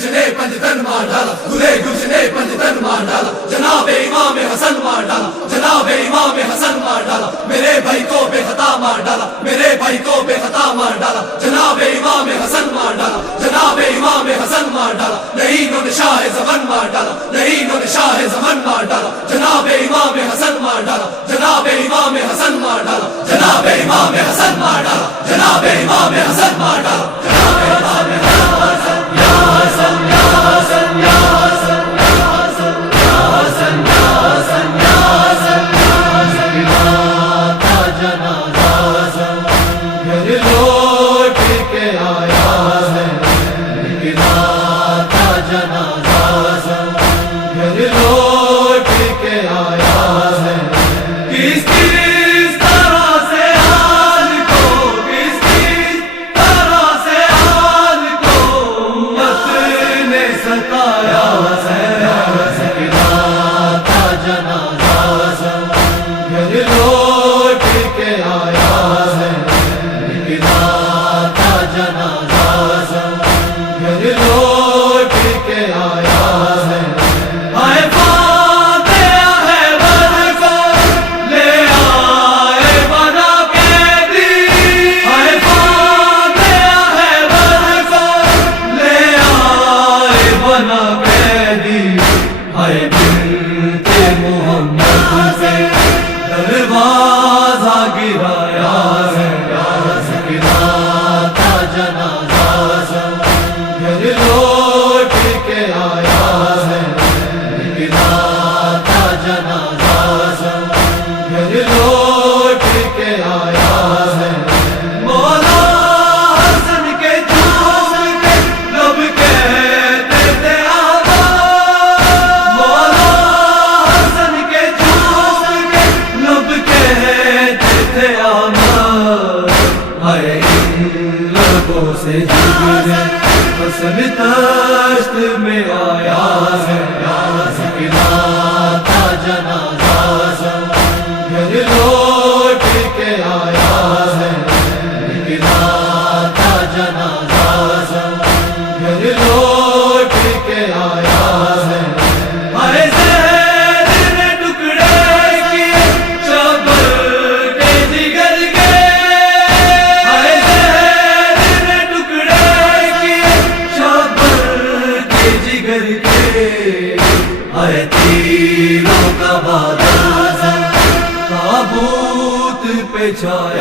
گلشنے پنجتن مار ڈالا، دلہے گلشنے پنجتن مار ڈالا، جناب امام حسن مار ڈالا، جناب امام حسن مار ڈالا، میرے بھائی کو بے خطا مار ڈالا، میرے بھائی کو بے خطا مار ڈالا، جناب امام حسن مار ڈالا، جناب امام حسن مار ڈالا، نہیں نو شاہ زمن مار ڈالا، نہیں نو شاہ زمن مار ڈالا، جناب امام حسن مار ڈالا، جناب امام حسن مار ڈالا، جناب امام حسن مار ڈالا، جناب امام حسن مار ڈالا، جناب امام حسن مار ڈالا، یا حسن یا حسن یا حسن یا حسن یا حسن یا حسن یا حسن یا حسن کا جنازہ گھر لوٹ کے آیا ہے، کا جنازہ گھر لوٹ کے آیا ہے، کس طرح سے حال کو، کس طرح سے حال کو امت نے ستایا ہے، کا جنازہ گھر لوٹ کے آیا ہے، کا جنازہ گھر لوٹ کے آیا ہے، آئے فاتحہ ہے بر کو لے آئے بنا قیدی، آئے فاتحہ ہے بر کو لے آئے بنا قیدی، آئے بنت محمد سے دروازہ گرایا ہے، کا جنازہ گھر لوٹ کے آیا ہے، کا جنازہ گھر لوٹ کے آیا ہے، مولا حسن کے جھوم کے لب کہتے تھے آباد، مولا حسن کے جھوم کے لب کہتے تھے آباد، آئے ان لبوں سے جگرے حسن تشت میں آیا ہے، کا جنازہ گھر لوٹ کے آیا ہے، کا جنازہ گھر لوٹ کے آیا ہے، آئے زہر نے ٹکڑے کیے شبر کے جگر کے، آئے زہر نے ٹکڑے کیے شبر کے جگر کے، آئے تیروں کا بادل تابوت پہ چھایا